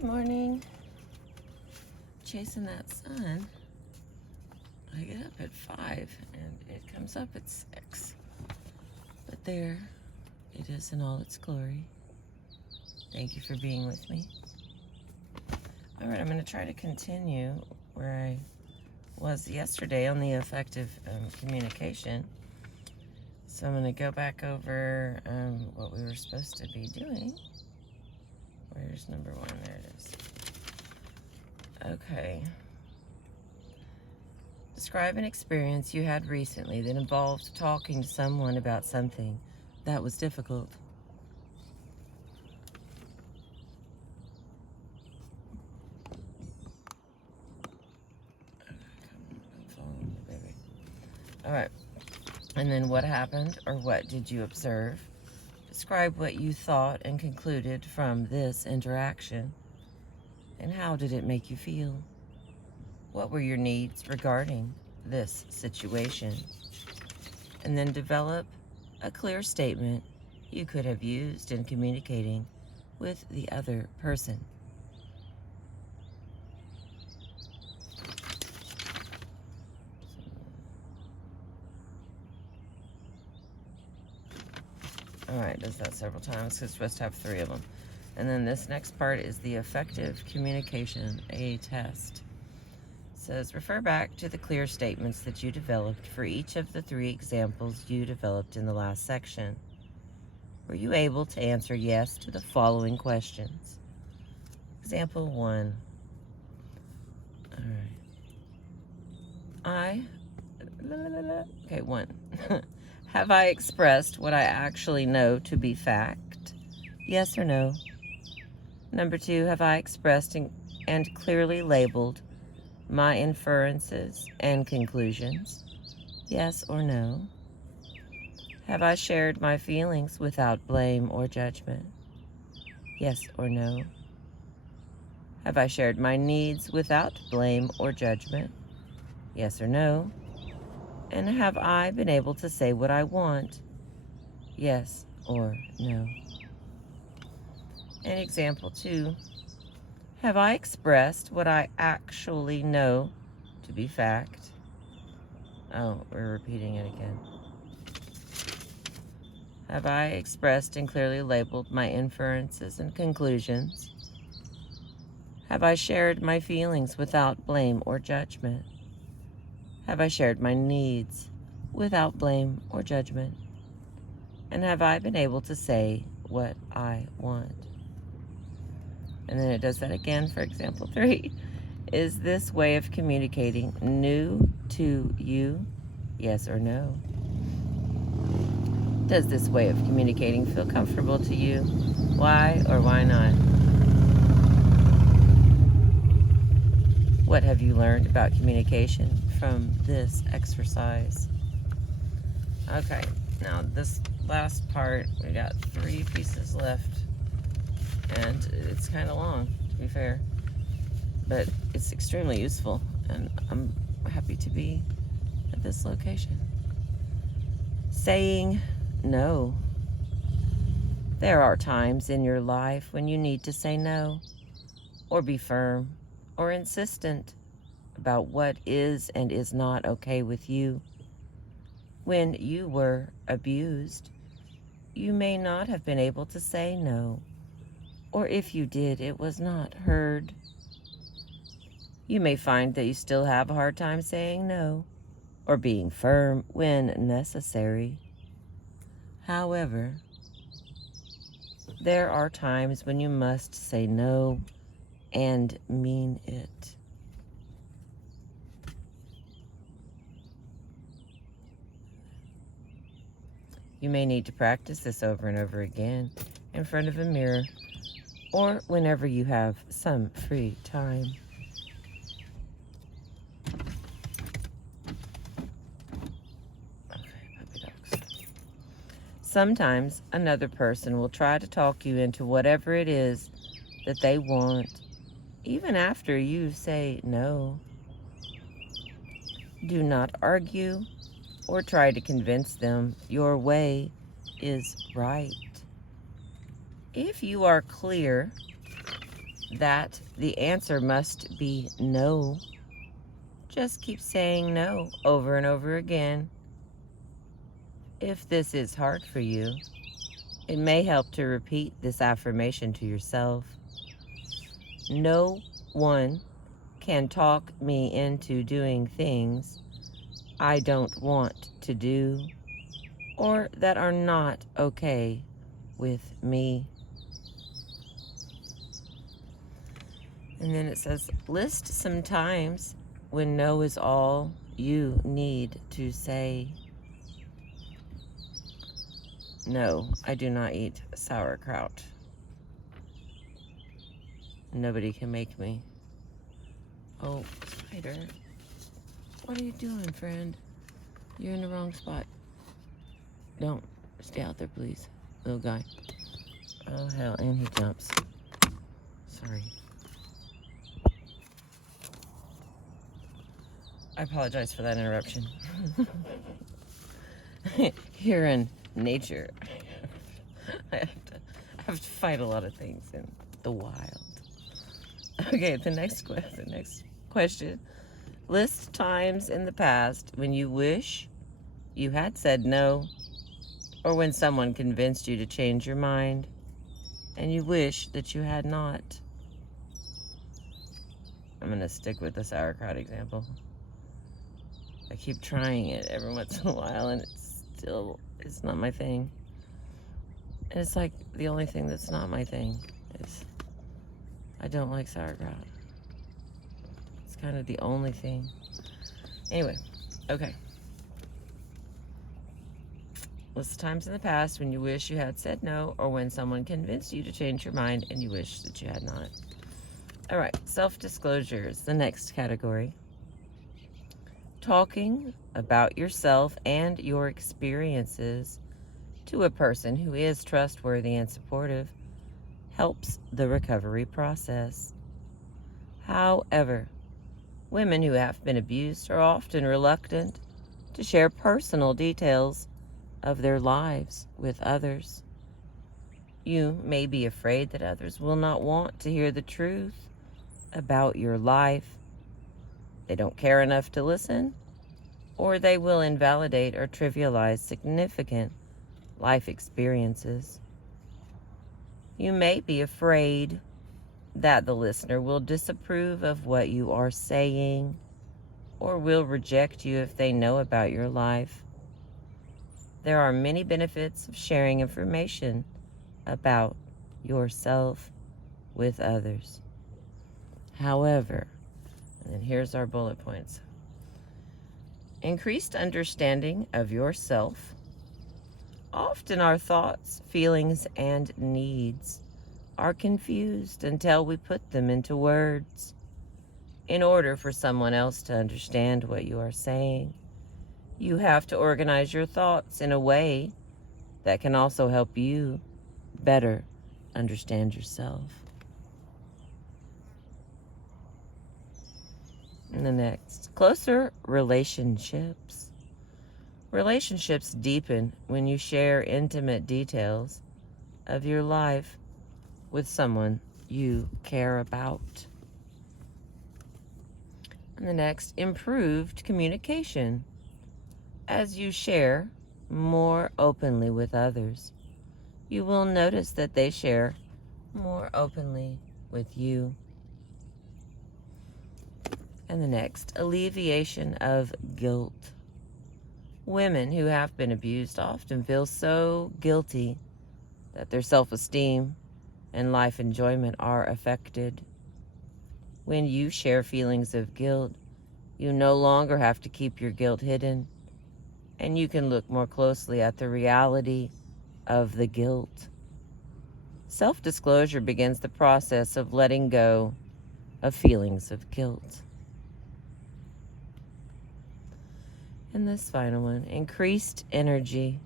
Good morning. Chasing that sun. I get up at 5 and it comes up at 6. But there it is in all its glory. Thank you for being with me. All right, I'm going to try to continue where I was yesterday on the effective communication. So I'm going to go back over what we were supposed to be doing. Where's number 1? There it is. Okay. Describe an experience you had recently that involved talking to someone about something that was difficult. All right. And then what happened or what did you observe? Describe what you thought and concluded from this interaction. And how did it make you feel? What were your needs regarding this situation? And then develop a clear statement you could have used in communicating with the other person. All right, does that several times because it's supposed to have 3 of them. And then this next part is the effective communication, a test. It says, refer back to the clear statements that you developed for each of the 3 examples you developed in the last section. Were you able to answer yes to the following questions? Example 1. All right. Okay, 1. Have I expressed what I actually know to be fact? Yes or no? Number 2, have I expressed and clearly labeled my inferences and conclusions? Yes or no? Have I shared my feelings without blame or judgment? Yes or no? Have I shared my needs without blame or judgment? Yes or no? And have I been able to say what I want? Yes or no? And example 2, have I expressed what I actually know to be fact? Oh, we're repeating it again. Have I expressed and clearly labeled my inferences and conclusions? Have I shared my feelings without blame or judgment? Have I shared my needs without blame or judgment? And have I been able to say what I want? And then it does that again for example 3. Is this way of communicating new to you? Yes or no? Does this way of communicating feel comfortable to you? Why or why not? What have you learned about communication from this exercise? Okay, now this last part, we got 3 pieces left, and it's kind of long, to be fair, but it's extremely useful, and I'm happy to be at this location. Saying no. There are times in your life when you need to say no, or be firm, or insistent about what is and is not okay with you. When you were abused, you may not have been able to say no, or if you did, it was not heard. You may find that you still have a hard time saying no, or being firm when necessary. However, there are times when you must say no and mean it. You may need to practice this over and over again in front of a mirror or whenever you have some free time. Okay, puppy dogs. Sometimes another person will try to talk you into whatever it is that they want, even after you say no. Do not argue or try to convince them your way is right. If you are clear that the answer must be no. Just keep saying no over and over again. If this is hard for you, it may help to repeat this affirmation to yourself. No one can talk me into doing things I don't want to do or that are not okay with me. And then it says, list some times when no is all you need to say. No, I do not eat sauerkraut. Nobody can make me. Oh, spider. What are you doing, friend? You're in the wrong spot. Don't. Stay out there, please. Little guy. Oh, hell. And he jumps. Sorry. I apologize for that interruption. Here in nature, I have to fight a lot of things in the wild. Okay, the next question. List times in the past when you wish you had said no, or when someone convinced you to change your mind and you wish that you had not. I'm going to stick with the sauerkraut example. I keep trying it every once in a while and it's not my thing. And it's like the only thing that's not my thing is I don't like sauerkraut. It's kind of the only thing. Anyway, okay. List times in the past when you wish you had said no, or when someone convinced you to change your mind and you wish that you had not. All right, self-disclosure is the next category. Talking about yourself and your experiences to a person who is trustworthy and supportive helps the recovery process. However, women who have been abused are often reluctant to share personal details of their lives with others. You may be afraid that others will not want to hear the truth about your life. They don't care enough to listen, or they will invalidate or trivialize significant life experiences. You may be afraid that the listener will disapprove of what you are saying or will reject you if they know about your life. There are many benefits of sharing information about yourself with others. However, and here's our bullet points. Increased understanding of yourself. Often our thoughts, feelings, and needs are confused until we put them into words. In order for someone else to understand what you are saying, you have to organize your thoughts in a way that can also help you better understand yourself. And the next, closer relationships. Relationships deepen when you share intimate details of your life with someone you care about. And the next, improved communication. As you share more openly with others, you will notice that they share more openly with you. And the next, alleviation of guilt. Women who have been abused often feel so guilty that their self-esteem and life enjoyment are affected. When you share feelings of guilt, you no longer have to keep your guilt hidden, and you can look more closely at the reality of the guilt. Self-disclosure begins the process of letting go of feelings of guilt. And this final one, increased energy.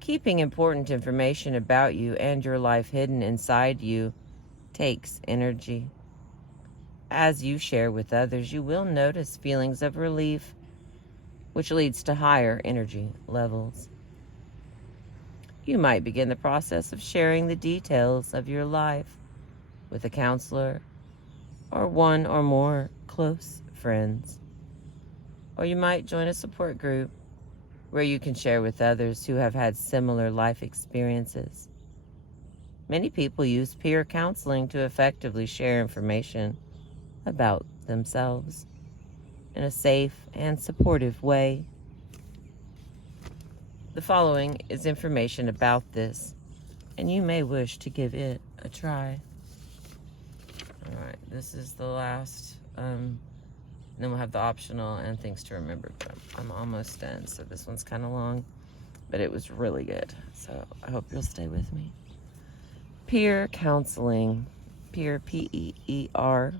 Keeping important information about you and your life hidden inside you takes energy. As you share with others, you will notice feelings of relief, which leads to higher energy levels. You might begin the process of sharing the details of your life with a counselor or one or more close friends. Or you might join a support group where you can share with others who have had similar life experiences. Many people use peer counseling to effectively share information about themselves in a safe and supportive way. The following is information about this, and you may wish to give it a try. All right, this is the last, then we'll have the optional and things to remember, but I'm almost done, so this one's kind of long, but it was really good, so I hope you'll stay with me. Peer counseling, peer, P-E-E-R.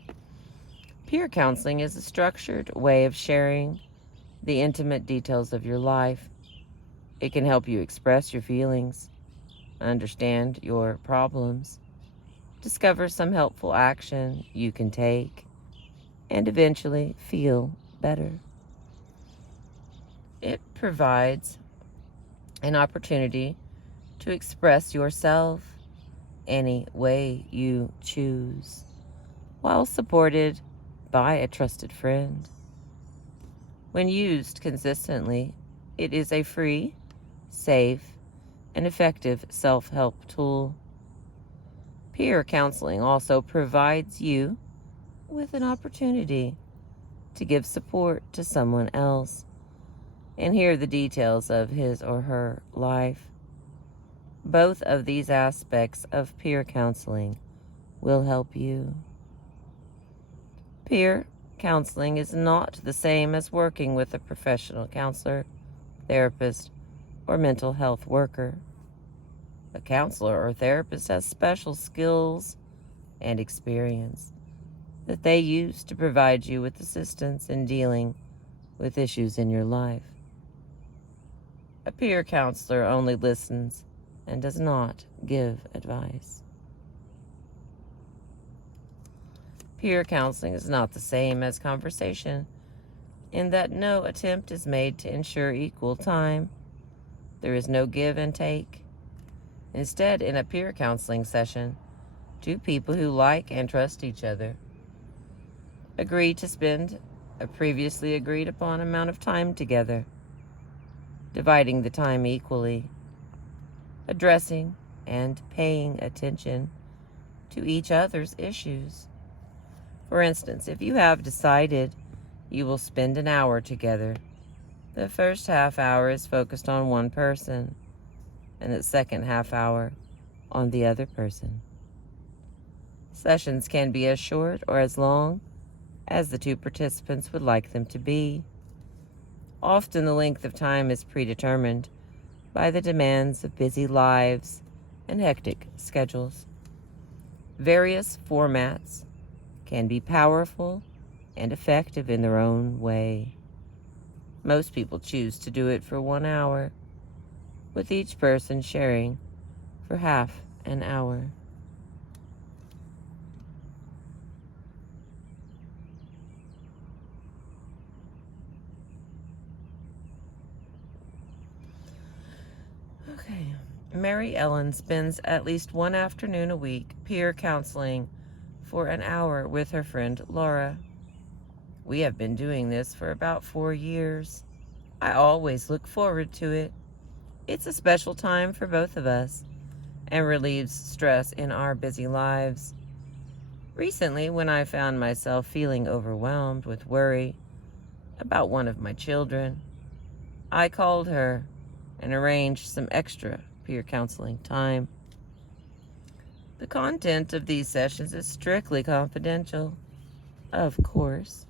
Peer counseling is a structured way of sharing the intimate details of your life. It can help you express your feelings, understand your problems, discover some helpful action you can take, and eventually feel better. It provides an opportunity to express yourself any way you choose, while supported by a trusted friend. When used consistently, it is a free, safe, and effective self-help tool. Peer counseling also provides you with an opportunity to give support to someone else and hear the details of his or her life. Both of these aspects of peer counseling will help you. Peer counseling is not the same as working with a professional counselor, therapist, or mental health worker. A counselor or therapist has special skills and experience that they use to provide you with assistance in dealing with issues in your life. A peer counselor only listens and does not give advice. Peer counseling is not the same as conversation in that no attempt is made to ensure equal time. There is no give and take. Instead, in a peer counseling session, two people who like and trust each other agree to spend a previously agreed upon amount of time together, dividing the time equally, addressing and paying attention to each other's issues. For instance, if you have decided you will spend an hour together, the first half hour is focused on one person, and the second half hour on the other person. Sessions can be as short or as long as the two participants would like them to be. Often the length of time is predetermined by the demands of busy lives and hectic schedules. Various formats can be powerful and effective in their own way. Most people choose to do it for 1 hour, with each person sharing for half an hour. Okay. Mary Ellen spends at least one afternoon a week peer counseling for an hour with her friend Laura. We have been doing this for about 4 years. I always look forward to it. It's a special time for both of us and relieves stress in our busy lives. Recently, when I found myself feeling overwhelmed with worry about one of my children, I called her and arranged some extra peer counseling time. The content of these sessions is strictly confidential, of course.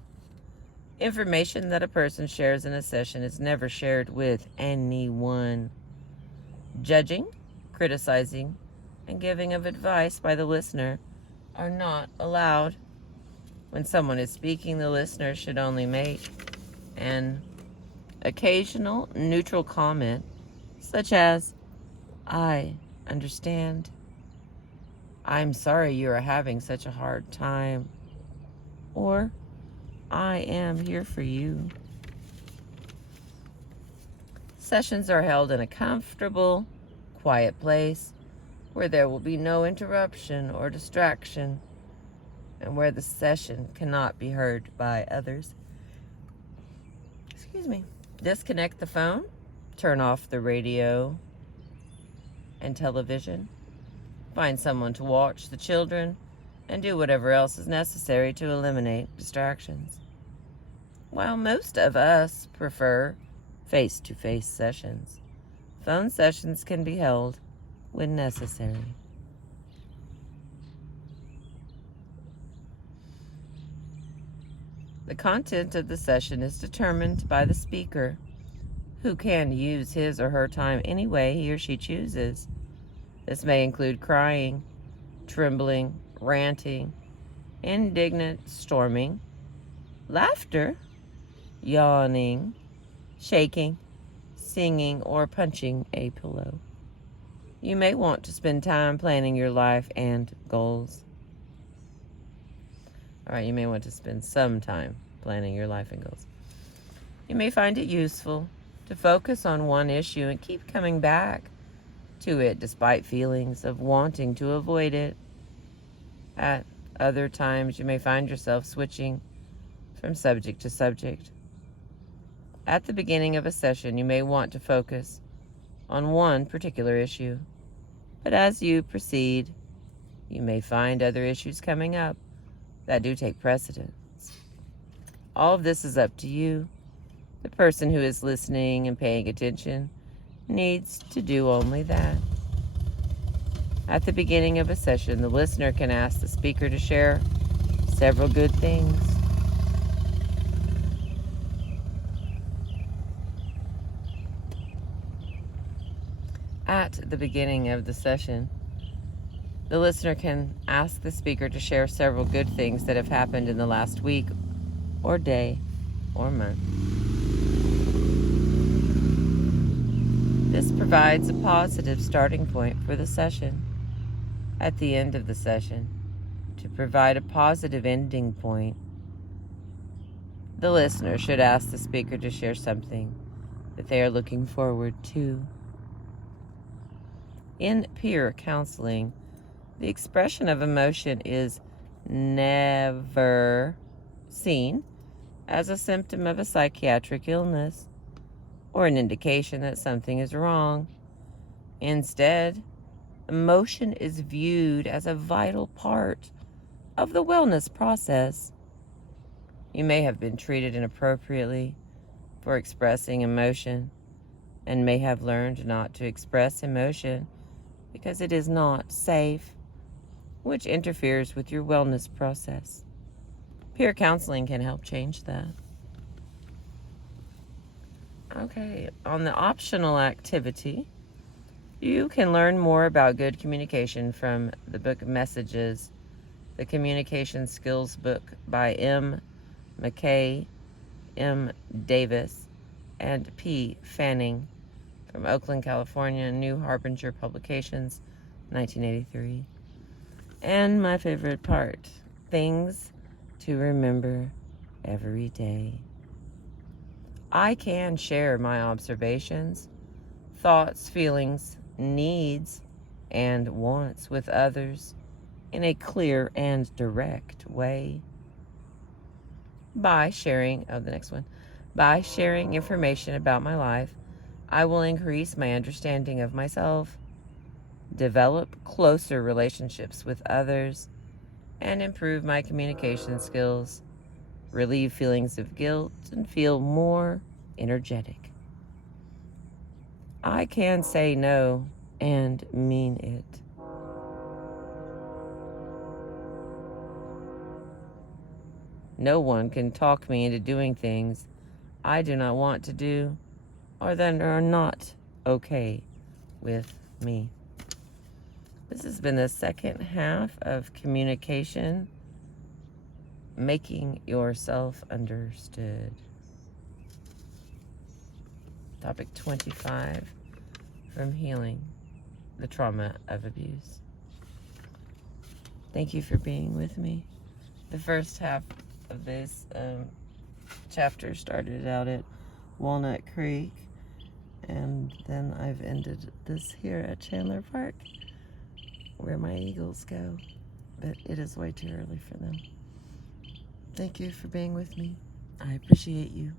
Information that a person shares in a session is never shared with anyone. Judging, criticizing, and giving of advice by the listener are not allowed. When someone is speaking, the listener should only make an occasional neutral comment, such as, "I understand. I'm sorry you are having such a hard time," or "I am here for you." Sessions are held in a comfortable, quiet place where there will be no interruption or distraction, and where the session cannot be heard by others. Excuse me. Disconnect the phone, turn off the radio and television, find someone to watch the children, and do whatever else is necessary to eliminate distractions. While most of us prefer face-to-face sessions, phone sessions can be held when necessary. The content of the session is determined by the speaker, who can use his or her time any way he or she chooses. This may include crying, trembling, ranting, indignant storming, laughter, yawning, shaking, singing, or punching a pillow. You may want to spend time planning your life and goals. All right, you may want to spend some time planning your life and goals. You may find it useful to focus on one issue and keep coming back to it despite feelings of wanting to avoid it. At other times, you may find yourself switching from subject to subject. At the beginning of a session, you may want to focus on one particular issue, but as you proceed, you may find other issues coming up that do take precedence. All of this is up to you. The person who is listening and paying attention needs to do only that. At the beginning of a session, the listener can ask the speaker to share several good things. At the beginning of the session, the listener can ask the speaker to share several good things that have happened in the last week or day or month. This provides a positive starting point for the session. At the end of the session, to provide a positive ending point, the listener should ask the speaker to share something that they are looking forward to. In peer counseling, the expression of emotion is never seen as a symptom of a psychiatric illness or an indication that something is wrong. Instead, emotion is viewed as a vital part of the wellness process. You may have been treated inappropriately for expressing emotion and may have learned not to express emotion because it is not safe, which interferes with your wellness process. Peer counseling can help change that. Okay, on the optional activity, you can learn more about good communication from the book Messages, the Communication Skills book by M. McKay, M. Davis, and P. Fanning from Oakland, California, New Harbinger Publications, 1983. And my favorite part, things to remember every day. I can share my observations, thoughts, feelings, needs, and wants with others in a clear and direct way. By sharing information about my life, I will increase my understanding of myself, develop closer relationships with others, and improve my communication skills, relieve feelings of guilt, and feel more energetic. I can say no and mean it. No one can talk me into doing things I do not want to do or that are not okay with me. This has been the second half of communication, making yourself understood. Topic 25, from healing the trauma of abuse. Thank you for being with me. The first half of this chapter started out at Walnut Creek, and then I've ended this here at Chandler Park. where my eagles go, but it is way too early for them. Thank you for being with me. I appreciate you.